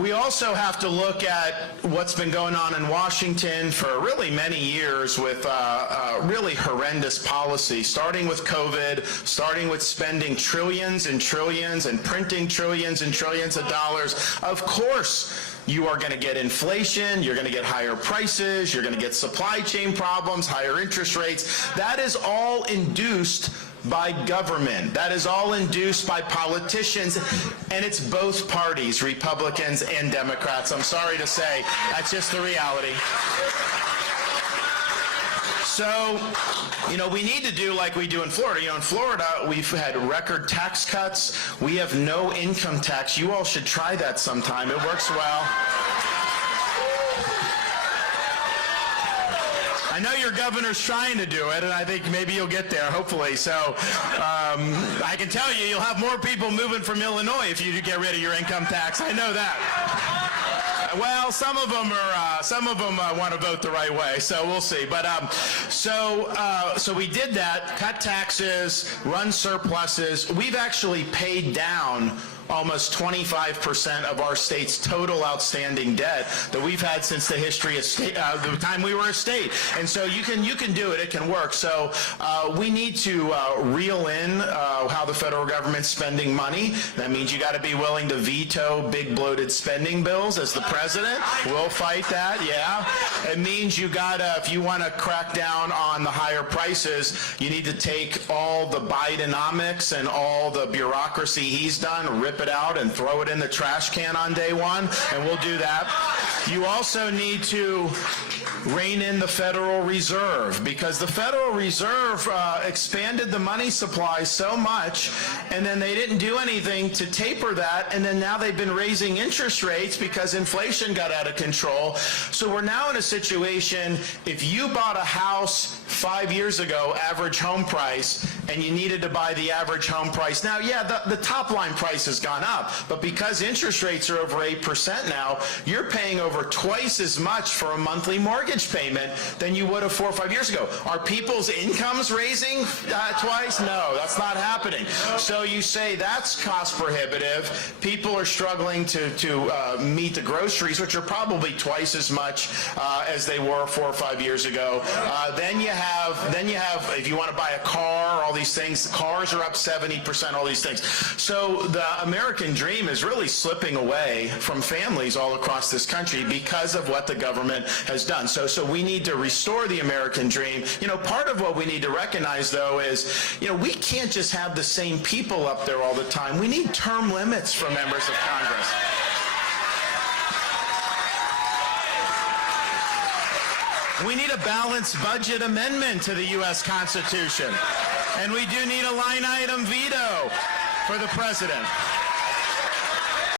We also have to look at what's been going on in Washington for really many years with really horrendous policy, starting with COVID, starting with spending trillions and trillions and printing trillions and trillions of dollars. Of course, you are going to get inflation, you're going to get higher prices, you're going to get supply chain problems, higher interest rates. That is all induced by government. That is all induced by politicians, and it's both parties, Republicans and Democrats. I'm sorry to say, that's just the reality. So, we need to do like we do in Florida. In Florida, we've had record tax cuts. We have no income tax. You all should try that sometime. It works well. I know your governor's trying to do it, and I think maybe you'll get there, hopefully. So I can tell you, you'll have more people moving from Illinois if you get rid of your income tax. I know that. Well, some of them want to vote the right way, so we'll see. But so we did that, cut taxes, run surpluses. We've actually paid down almost 25% of our state's total outstanding debt that we've had since the history of state, the time we were a state. And so you can do it. It can work. So we need to reel in how the federal government's spending money. That means you got to be willing to veto big bloated spending bills as the president. We'll fight that. Yeah. It means you gotta, if you want to crack down on the higher prices, you need to take all the Bidenomics and all the bureaucracy he's done, rip it out and throw it in the trash can on day one, and we'll do that. You also need to rein in the Federal Reserve, because the Federal Reserve expanded the money supply so much, and then they didn't do anything to taper that, and then now they've been raising interest rates because inflation got out of control. So we're now in a situation, if you bought a house 5 years ago, average home price, and you needed to buy the average home price. Now, yeah, the top line price has gone up, but because interest rates are over 8% now, you're paying over twice as much for a monthly mortgage payment than you would have 4 or 5 years ago. Are people's incomes raising twice? No, that's not happening. So you say that's cost prohibitive. People are struggling to meet the groceries, which are probably twice as much as they were 4 or 5 years ago. Then you have, if you want to buy a car, all these things, cars are up 70%, all these things. So the American dream is really slipping away from families all across this country because of what the government has done. So we need to restore the American dream. Part of what we need to recognize, though, is, we can't just have the same people up there all the time. We need term limits for members of Congress. We need a balanced budget amendment to the U.S. Constitution. And we do need a line item veto for the president.